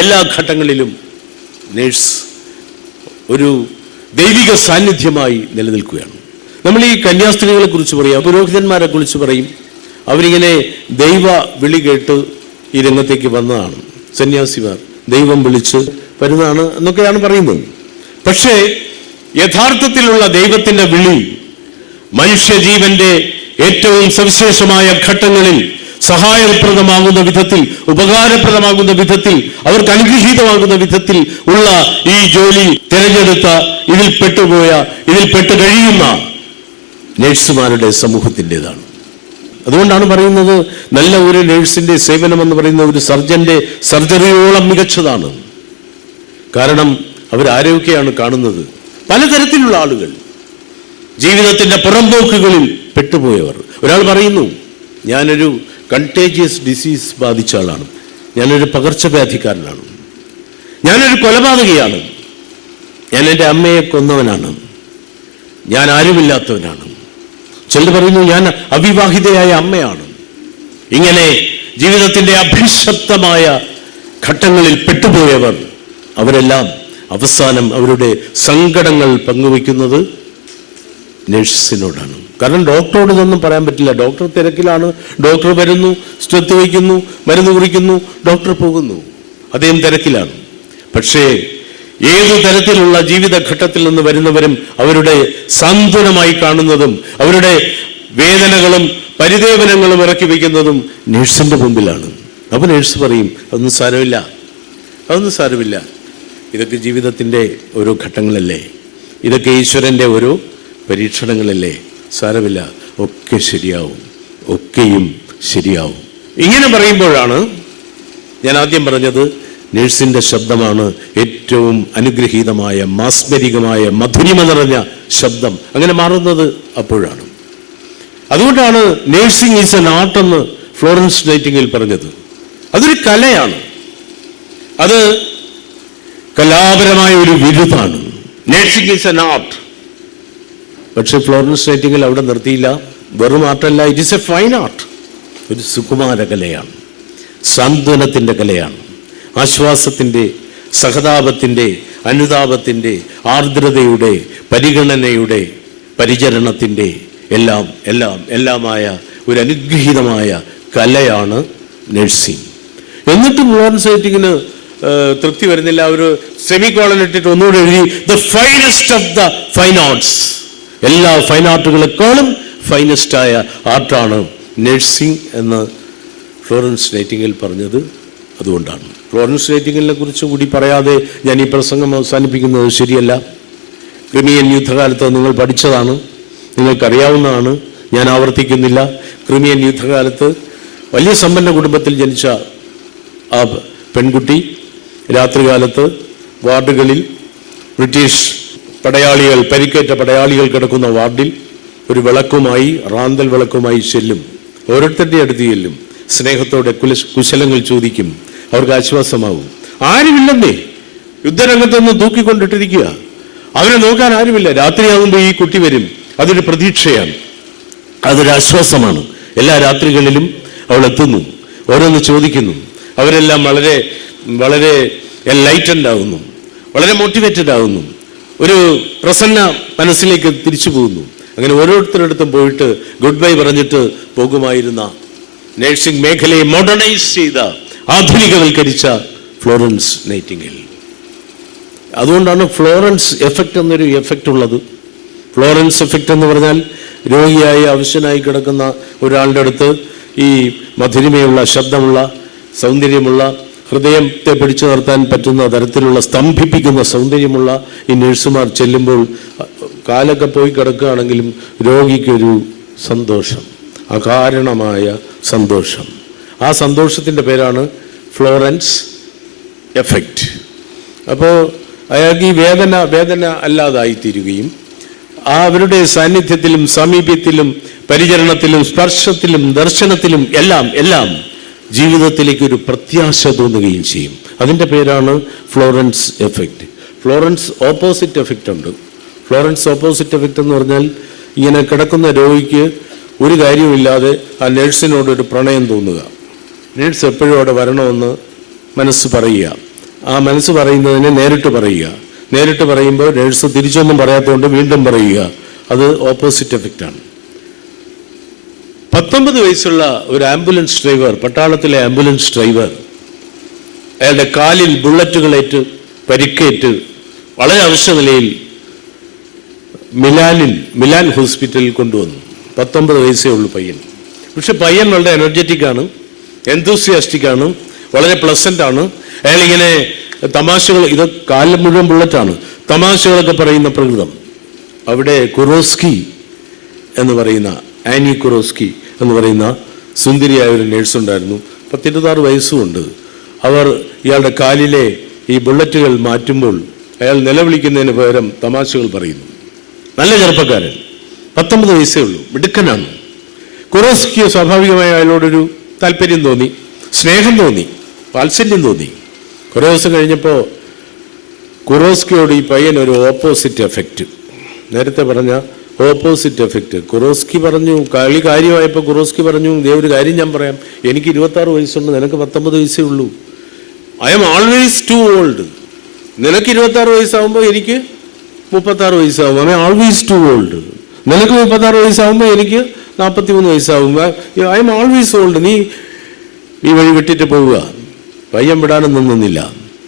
എല്ലാ ഘട്ടങ്ങളിലും നേഴ്സ് ഒരു ദൈവിക സാന്നിധ്യമായി നിലനിൽക്കുകയാണ്. നമ്മൾ ഈ കന്യാസ്ത്രീകളെ കുറിച്ച് പറയും, പുരോഹിതന്മാരെ കുറിച്ച് പറയും, അവരിങ്ങനെ ദൈവ വിളി കേട്ട് ഈ രംഗത്തേക്ക് വന്നതാണ്. സന്യാസിമാർ ദൈവം വിളിച്ച് വരുന്നതാണ് എന്നൊക്കെയാണ് പറയുന്നത്. പക്ഷേ യഥാർത്ഥത്തിലുള്ള ദൈവത്തിൻ്റെ വിളി മനുഷ്യജീവന്റെ ഏറ്റവും സവിശേഷമായ ഘട്ടങ്ങളിൽ സഹായപ്രദമാകുന്ന വിധത്തിൽ, ഉപകാരപ്രദമാകുന്ന വിധത്തിൽ, അവർക്ക് അനുഗ്രഹീതമാകുന്ന വിധത്തിൽ ഉള്ള ഈ ജോലി തിരഞ്ഞെടുത്ത, ഇതിൽ പെട്ട് കഴിയുന്ന നേഴ്സുമാരുടെ സമൂഹത്തിൻ്റെതാണ്. അതുകൊണ്ടാണ് പറയുന്നത്, നല്ല ഒരു നേഴ്സിന്റെ സേവനം എന്ന് പറയുന്ന ഒരു സർജന്റെ സർജറിയോളം മികച്ചതാണ്. കാരണം അവരാരൊക്കെയാണ് കാണുന്നത്? പലതരത്തിലുള്ള ആളുകൾ, ജീവിതത്തിന്റെ പുറംപോക്കുകളിൽ പെട്ടുപോയവർ. ഒരാൾ പറയുന്നു, ഞാനൊരു കണ്ടേജിയസ് ഡിസീസ് ബാധിച്ച ആളാണ്, ഞാനൊരു പകർച്ചവ്യാധിക്കാരനാണ്, ഞാനൊരു കൊലപാതകയാണ്, ഞാൻ എൻ്റെ അമ്മയെ കൊന്നവനാണ്, ഞാൻ ആരുമില്ലാത്തവനാണ്. ചിലർ പറയുന്നു, ഞാൻ അവിവാഹിതയായ അമ്മയാണ്. ഇങ്ങനെ ജീവിതത്തിൻ്റെ അഭിശപ്തമായ ഘട്ടങ്ങളിൽ പെട്ടുപോയവർ, അവരെല്ലാം അവസാനം അവരുടെ സങ്കടങ്ങൾ പങ്കുവയ്ക്കുന്നത് നഴ്സിനോടാണ്. കാരണം ഡോക്ടറോട് ഇതൊന്നും പറയാൻ പറ്റില്ല. ഡോക്ടർ തിരക്കിലാണ്, ഡോക്ടർ വരുന്നു, സ്റ്റെത്ത് വയ്ക്കുന്നു, മരുന്ന് കുറിക്കുന്നു, ഡോക്ടർ പോകുന്നു, അദ്ദേഹം തിരക്കിലാണ്. പക്ഷേ ഏതു തരത്തിലുള്ള ജീവിതഘട്ടത്തിൽ നിന്ന് വരുന്നവരും അവരുടെ സാന്ത്വനമായി കാണുന്നതും അവരുടെ വേദനകളും പരിദേവനങ്ങളും ഇറക്കി വയ്ക്കുന്നതും നേഴ്സിന്റെ മുമ്പിലാണ്. അപ്പോൾ നേഴ്സ് പറയും, അതൊന്നും സാരമില്ല, ഇതൊക്കെ ജീവിതത്തിൻ്റെ ഓരോ ഘട്ടങ്ങളല്ലേ, ഇതൊക്കെ ഈശ്വരൻ്റെ ഓരോ പരീക്ഷണങ്ങളല്ലേ, സാരമില്ല, ഒക്കെയും ശരിയാവും. ഇങ്ങനെ പറയുമ്പോഴാണ് ഞാൻ ആദ്യം പറഞ്ഞത്, നേഴ്സിന്റെ ശബ്ദമാണ് ഏറ്റവും അനുഗ്രഹീതമായ, മാസ്മരികമായ, മധുരിമ നിറഞ്ഞ ശബ്ദം. അങ്ങനെ മാറുന്നത് അപ്പോഴാണ്. അതുകൊണ്ടാണ് നേഴ്സിംഗ് ഈസ് എൻ ആർട്ട് എന്ന് ഫ്ലോറൻസ് നൈറ്റിംഗേൽ പറഞ്ഞത്. അതൊരു കലയാണ്, അത് കലാപരമായ ഒരു വിരുദാണ്. Nursing is an art. പക്ഷെ ഫ്ലോറൻസ് നൈറ്റിംഗേൽ അവിടെ നിർത്തിയില്ല. വെറും ആർട്ടല്ല, it is a fine art. ഒരു സുകുമാര കലയാണ്, സാന്ത്വനത്തിൻ്റെ കലയാണ്, ആശ്വാസത്തിൻ്റെ, സഹതാപത്തിൻ്റെ, അനുതാപത്തിൻ്റെ, ആർദ്രതയുടെ, പരിഗണനയുടെ, പരിചരണത്തിൻ്റെ എല്ലാമായ ഒരു അനുഗ്രഹീതമായ കലയാണ് നഴ്സിംഗ്. എന്നിട്ടും ഫ്ലോറൻസ് നൈറ്റിംഗേലിന് തൃപ്തി വരുന്നില്ല. ഒരു സെമി കോളൻ ഇട്ടിട്ട് ഒന്നുകൂടെ എഴുതി, the finest of the fine arts. എല്ലാ ഫൈൻ ആർട്ടുകളെക്കാളും ഫൈനസ്റ്റായ ആർട്ടാണ് നഴ്സിംഗ് എന്ന് ഫ്ലോറൻസ് നൈറ്റിംഗേൽ പറഞ്ഞത്. അതുകൊണ്ടാണ് ഫ്ലോറൻസ് നൈറ്റിംഗേലിനെ കുറിച്ച് കൂടി പറയാതെ ഞാൻ ഈ പ്രസംഗം അവസാനിപ്പിക്കുന്നത് ശരിയല്ല. ക്രിമിയൻ യുദ്ധകാലത്ത് നിങ്ങൾ പഠിച്ചതാണ്, നിങ്ങൾക്കറിയാവുന്നതാണ്, ഞാൻ ആവർത്തിക്കുന്നില്ല. ക്രിമിയൻ യുദ്ധകാലത്ത് വലിയ സമ്പന്ന കുടുംബത്തിൽ ജനിച്ച ആ പെൺകുട്ടി രാത്രികാലത്ത് വാർഡുകളിൽ ബ്രിട്ടീഷ് പടയാളികൾ, പരിക്കേറ്റ പടയാളികൾ കിടക്കുന്ന വാർഡിൽ ഒരു വിളക്കുമായി, റാന്തൽ വിളക്കുമായി ചെല്ലും. ഓരോരുത്തരുടെ അടുത്ത് ചെല്ലും. സ്നേഹത്തോടെ കുശലങ്ങൾ ചോദിക്കും. അവർക്ക് ആശ്വാസമാവും. ആരുമില്ലെന്നേ, യുദ്ധരംഗത്തൊന്ന് തൂക്കിക്കൊണ്ടിട്ടിരിക്കുക. അവരെ നോക്കാൻ ആരുമില്ല. രാത്രിയാകുമ്പോൾ ഈ കുട്ടി വരും. അതൊരു പ്രതീക്ഷയാണ്, അതൊരു ആശ്വാസമാണ്. എല്ലാ രാത്രികളിലും അവൾ എത്തുന്നു, ഓരോന്ന് ചോദിക്കുന്നു. അവരെല്ലാം വളരെ വളരെ എൻലൈറ്റൻഡ് ആകുന്നു, വളരെ മോട്ടിവേറ്റഡ് ആകുന്നു, ഒരു പ്രസന്ന മനസ്സിലേക്ക് തിരിച്ചു പോകുന്നു. അങ്ങനെ ഓരോരുത്തരടുത്തും പോയിട്ട് ഗുഡ് ബൈ പറഞ്ഞിട്ട് പോകുമായിരുന്ന, നഴ്സിംഗ് മേഖലയെ മോഡേണൈസ് ചെയ്ത, ആധുനികവൽക്കരിച്ച ഫ്ലോറൻസ് നൈറ്റിംഗേൽ. അതുകൊണ്ടാണ് ഫ്ലോറൻസ് എഫക്റ്റ് എന്നൊരു എഫക്റ്റ് ഉള്ളത്. ഫ്ലോറൻസ് എഫക്റ്റ് എന്ന് പറഞ്ഞാൽ രോഗിയായി അവശനായി കിടക്കുന്ന ഒരാളുടെ അടുത്ത് ഈ മധുരിമയുള്ള, ശബ്ദമുള്ള, സൗന്ദര്യമുള്ള, ഹൃദയത്തെ പിടിച്ചു നിർത്താൻ പറ്റുന്ന തരത്തിലുള്ള, സ്തംഭിപ്പിക്കുന്ന സൗന്ദര്യമുള്ള ഈ നഴ്സുമാർ ചെല്ലുമ്പോൾ കാലൊക്കെ പോയി കിടക്കുകയാണെങ്കിലും രോഗിക്കൊരു സന്തോഷം, അകാരണമായ സന്തോഷം. ആ സന്തോഷത്തിൻ്റെ പേരാണ് ഫ്ലോറൻസ് എഫക്റ്റ്. അപ്പോൾ അയാൾക്ക് ഈ വേദന അല്ലാതായിത്തീരുകയും അവരുടെ സാന്നിധ്യത്തിലും സാമീപ്യത്തിലും പരിചരണത്തിലും സ്പർശത്തിലും ദർശനത്തിലും എല്ലാം ജീവിതത്തിലേക്ക് ഒരു പ്രത്യാശ തോന്നുകയും ചെയ്യും. അതിൻ്റെ പേരാണ് Florence effect. Florence opposite effect ഉണ്ട്. ഫ്ലോറൻസ് ഓപ്പോസിറ്റ് എഫക്റ്റ് എന്ന് പറഞ്ഞാൽ ഇങ്ങനെ കിടക്കുന്ന രോഗിക്ക് ഒരു കാര്യമില്ലാതെ ആ നഴ്സിനോടൊരു പ്രണയം തോന്നുക. നഴ്സ് എപ്പോഴും അവിടെ വരണമെന്ന് മനസ്സ് പറയുക. ആ മനസ്സ് പറയുന്നതിനെ നേരിട്ട് പറയുക. നേരിട്ട് പറയുമ്പോൾ നഴ്സ് തിരിച്ചൊന്നും പറയാത്തതുകൊണ്ട് വീണ്ടും പറയുക. അത് ഓപ്പോസിറ്റ് എഫക്റ്റാണ്. 19 വയസ്സുള്ള ഒരു ആംബുലൻസ് ഡ്രൈവർ, പട്ടാളത്തിലെ ആംബുലൻസ് ഡ്രൈവർ, അയാളുടെ കാലിൽ ബുള്ളറ്റുകളേറ്റ് പരിക്കേറ്റ് വളരെ അവശ നിലയിൽ മിലാൻ ഹോസ്പിറ്റലിൽ കൊണ്ടുവന്നു. 19 വയസ്സേ ഉള്ളൂ പയ്യൻ. പക്ഷെ പയ്യൻ വളരെ എനർജറ്റിക് ആണ്, എന്തൂസിയാസ്റ്റിക് ആണ്, വളരെ പ്ലസന്റ് ആണ്. അയാളിങ്ങനെ തമാശകൾ, ഇത് കാലിൽ മുഴുവൻ ബുള്ളറ്റാണ്, തമാശകളൊക്കെ പറയുന്ന പ്രകൃതം. അവിടെ കുറോസ്കി എന്ന് പറയുന്ന, ആനി കുറോസ്കി എന്ന് പറയുന്ന സുന്ദരിയായ ഒരു നേഴ്സുണ്ടായിരുന്നു. 26 വയസ്സുമുണ്ട്. അവർ ഇയാളുടെ കാലിലെ ഈ ബുള്ളറ്റുകൾ മാറ്റുമ്പോൾ അയാൾ നിലവിളിക്കുന്നതിന് പകരം തമാശകൾ പറയുന്നു. നല്ല ചെറുപ്പക്കാരൻ, 19 വയസ്സേ ഉള്ളൂ, മിടുക്കനാണ്. കുറോസ്കിക്ക് സ്വാഭാവികമായി അയാളോടൊരു താല്പര്യം തോന്നി, സ്നേഹം തോന്നി, വാത്സല്യം തോന്നി. കുറേ ദിവസം കഴിഞ്ഞപ്പോൾ കുറോസ്കിയോട് ഈ പയ്യൻ ഒരു ഓപ്പോസിറ്റ് എഫക്റ്റ്, നേരത്തെ പറഞ്ഞ ഓപ്പോസിറ്റ് എഫക്റ്റ്. കുറോസ്കി പറഞ്ഞു, കളി കാര്യമായപ്പോൾ കുറോസ്കി പറഞ്ഞു, ഇതേ ഒരു കാര്യം ഞാൻ പറയാം, എനിക്ക് 26 വയസ്സുണ്ട്, നിനക്ക് 19 വയസ്സേ ഉള്ളൂ. I'm always too old. നിനക്ക് 26 വയസ്സാകുമ്പോൾ എനിക്ക് 36 വയസ്സാകും. I'm always too old. നിനക്ക് 36 വയസ്സാകുമ്പോൾ എനിക്ക് 43 വയസ്സാകും. I'm always old. നീ ഈ വഴി വിട്ടിട്ട് പോവുക. പയ്യൻ വിടാനൊന്നും നിന്നില്ല.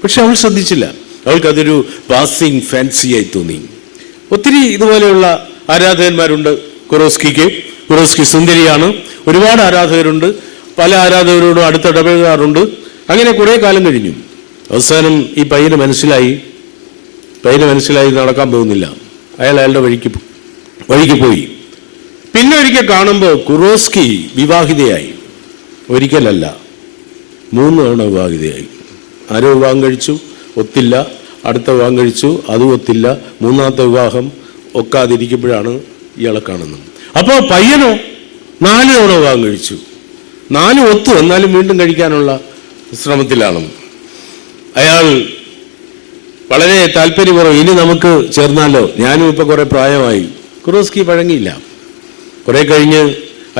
പക്ഷെ അവൾ ശ്രദ്ധിച്ചില്ല. അവൾക്കതൊരു പാസിങ് ഫാൻസിയായി തോന്നി. ഒത്തിരി ഇതുപോലെയുള്ള ആരാധകന്മാരുണ്ട് കുറോസ്കിക്ക്. കുറോസ്കി സുന്ദരിയാണ്, ഒരുപാട് ആരാധകരുണ്ട്, പല ആരാധകരോടും അടുത്തിടപഴകാറുണ്ട്. അങ്ങനെ കുറേ കാലം കഴിഞ്ഞു. അവസാനം ഈ പയ്യന് മനസ്സിലായി നടക്കാൻ പോകുന്നില്ല. അയാളുടെ വഴിക്ക് പോയി. പിന്നെ ഒരിക്കൽ കാണുമ്പോൾ കുറോസ്കി വിവാഹിതയായി. ഒരിക്കലല്ല, 3 തവണ വിവാഹിതയായി. ആരോ വിവാഹം കഴിച്ചു, ഒത്തില്ല. അടുത്ത വിവാഹം കഴിച്ചു, അതും ഒത്തില്ല. 3ാമത്തെ വിവാഹം ഒക്കാതിരിക്കുമ്പോഴാണ് ഇയാളെ കാണുന്നത്. അപ്പോൾ പയ്യനോ 4 തവണ വിവാഹം കഴിച്ചു. 4 ഒത്തു, എന്നാലും വീണ്ടും കഴിക്കാനുള്ള ശ്രമത്തിലാണ് അയാൾ. വളരെ താല്പര്യപൂർവ്വം ഇനി നമുക്ക് ചേർന്നാലോ, ഞാനും ഇപ്പം കുറേ പ്രായമായി. കുറോസ്കി വഴങ്ങിയില്ല. കുറെ കഴിഞ്ഞ്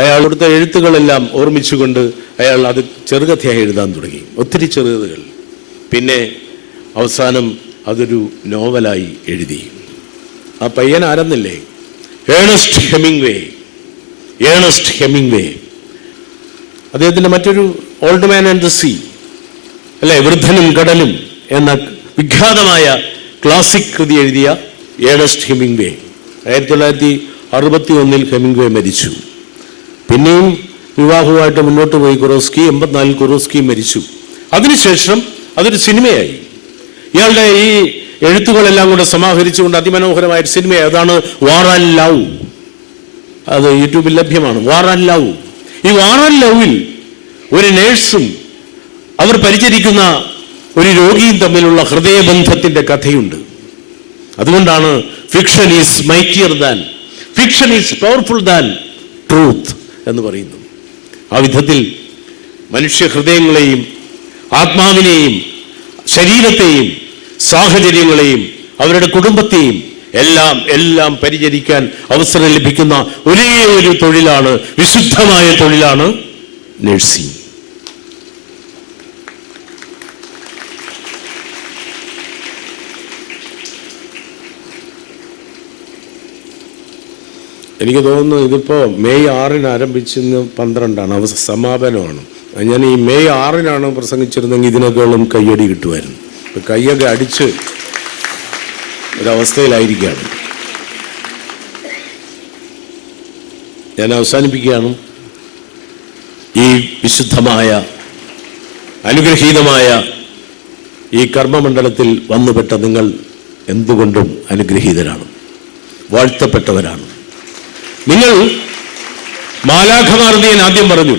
അയാൾ കൊടുത്ത എഴുത്തുകളെല്ലാം ഓർമ്മിച്ചുകൊണ്ട് അയാൾ അത് ചെറുകഥയായി എഴുതാൻ തുടങ്ങി, ഒത്തിരി ചെറുകഥകൾ. പിന്നെ അവസാനം അതൊരു നോവലായി എഴുതി. ആ പയ്യൻ ആരെന്നില്ലേ? Ernest Hemingway. അദ്ദേഹത്തിൻ്റെ മറ്റൊരു old man and the sea, അല്ലെ, വൃദ്ധനും കടലും എന്ന വിഖ്യാതമായ ക്ലാസിക് കൃതി എഴുതിയ ഏണസ്റ്റ് ഹെമിംഗ്വേ. 1961 ഹെമിംഗ്വേ മരിച്ചു. പിന്നെയും വിവാഹവുമായിട്ട് മുന്നോട്ട് പോയി കുറോസ്കി. 84 കുറോസ്കി മരിച്ചു. അതിനുശേഷം അതൊരു സിനിമയായി. ഇയാളുടെ ഈ എഴുത്തുകളെല്ലാം കൂടെ സമാഹരിച്ചുകൊണ്ട് അതിമനോഹരമായൊരു സിനിമയായി. അതാണ് വാർ ആൻഡ് ലവ്. അത് യൂട്യൂബിൽ ലഭ്യമാണ്. War and love. ഈ വാർ ആൻഡ് ലവിൽ ഒരു നേഴ്സും അവർ പരിചരിക്കുന്ന ഒരു രോഗിയും തമ്മിലുള്ള ഹൃദയബന്ധത്തിന്റെ കഥയുണ്ട്. അതുകൊണ്ടാണ് fiction is mightier than, fiction is powerful than truth എന്ന് പറയുന്നത്. ആ വിധത്തിൽ മനുഷ്യ ഹൃദയങ്ങളെയും ആത്മാവിനെയും ശരീരത്തെയും സാഹചര്യങ്ങളെയും അവരുടെ കുടുംബത്തെയും എല്ലാം പരിചരിക്കാൻ അവസരം ലഭിക്കുന്ന ഒരേ ഒരു തൊഴിലാണ്, വിശുദ്ധമായ തൊഴിലാണ് നഴ്സിംഗ്. എനിക്ക് തോന്നുന്നു ഇതിപ്പോൾ മെയ് 6 ആരംഭിച്ചെന്ന് 12 സമാപനമാണ്. ഞാൻ ഈ മെയ് 6 പ്രസംഗിച്ചിരുന്നെങ്കിൽ ഇതിനേക്കാളും കയ്യടി കിട്ടുമായിരുന്നു. ഇപ്പം കയ്യൊക്കെ അടിച്ച് ഒരവസ്ഥയിലായിരിക്കുകയാണ്. ഞാൻ അവസാനിപ്പിക്കുകയാണ്. ഈ വിശുദ്ധമായ അനുഗ്രഹീതമായ ഈ കർമ്മമണ്ഡലത്തിൽ വന്നുപെട്ട നിങ്ങൾ എന്തുകൊണ്ടും അനുഗ്രഹീതരാണ്, വാഴ്ത്തപ്പെട്ടവരാണ്. നിങ്ങൾ മാലാഖമാർന്ന് ഞാൻ ആദ്യം പറഞ്ഞു,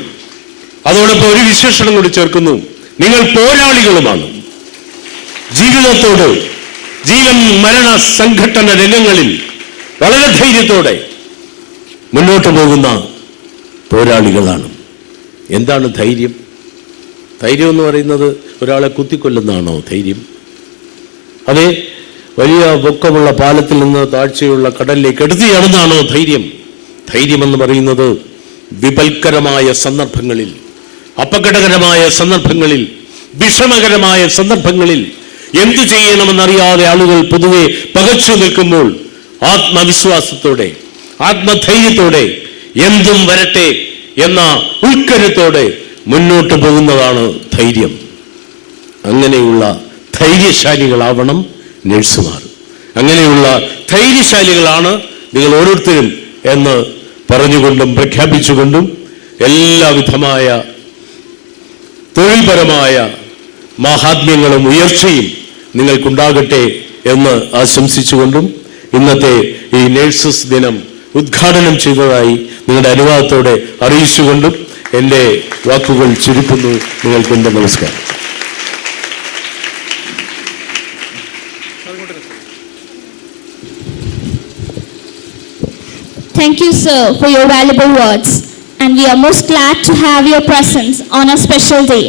അതോടൊപ്പം ഒരു വിശേഷണം കൂടി ചേർക്കുന്നു, നിങ്ങൾ പോരാളികളുമാണ്. ജീവിതത്തോട് ജീവൻ മരണ സംഘട്ടന രംഗങ്ങളിൽ വളരെ ധൈര്യത്തോടെ മുന്നോട്ട് പോകുന്ന പോരാളികളാണ്. എന്താണ് ധൈര്യം? ധൈര്യം എന്ന് പറയുന്നത് ഒരാളെ കുത്തിക്കൊല്ലുന്നതാണോ ധൈര്യം? അതെ, വലിയ പൊക്കമുള്ള പാലത്തിൽ നിന്ന് താഴ്ചയുള്ള കടലിലേക്ക് എടുത്തു ചാടുന്നതാണോ ധൈര്യം? ധൈര്യമെന്ന് പറയുന്നത് വിപൽക്കരമായ സന്ദർഭങ്ങളിൽ, അപകടകരമായ സന്ദർഭങ്ങളിൽ, വിഷമകരമായ സന്ദർഭങ്ങളിൽ എന്തു ചെയ്യണമെന്നറിയാതെ ആളുകൾ പൊതുവെ പകച്ചു നിൽക്കുമ്പോൾ ആത്മവിശ്വാസത്തോടെ, ആത്മധൈര്യത്തോടെ എന്തും വരട്ടെ എന്ന ഉൾക്കരുത്തോടെ മുന്നോട്ട് പോകുന്നതാണ് ധൈര്യം. അങ്ങനെയുള്ള ധൈര്യശാലികളാവണം നഴ്സുമാർ. അങ്ങനെയുള്ള ധൈര്യശാലികളാണ് നിങ്ങൾ ഓരോരുത്തരും എന്ന് പറഞ്ഞുകൊണ്ടും പ്രഖ്യാപിച്ചുകൊണ്ടും എല്ലാവിധമായ തൊഴിൽപരമായ മാഹാത്മ്യങ്ങളും ഉയർച്ചയും നിങ്ങൾക്കുണ്ടാകട്ടെ എന്ന് ആശംസിച്ചുകൊണ്ടും ഇന്നത്തെ ഈ നേഴ്സസ് ദിനം ഉദ്ഘാടനം ചെയ്തതായി നിങ്ങളുടെ അനുവാദത്തോടെ അറിയിച്ചുകൊണ്ടും എൻ്റെ വാക്കുകൾ ചുരുക്കുന്നു. നിങ്ങൾക്കെൻ്റെ നമസ്കാരം. Thank you, sir, for your valuable words, and we are most glad to have your presence on a special day.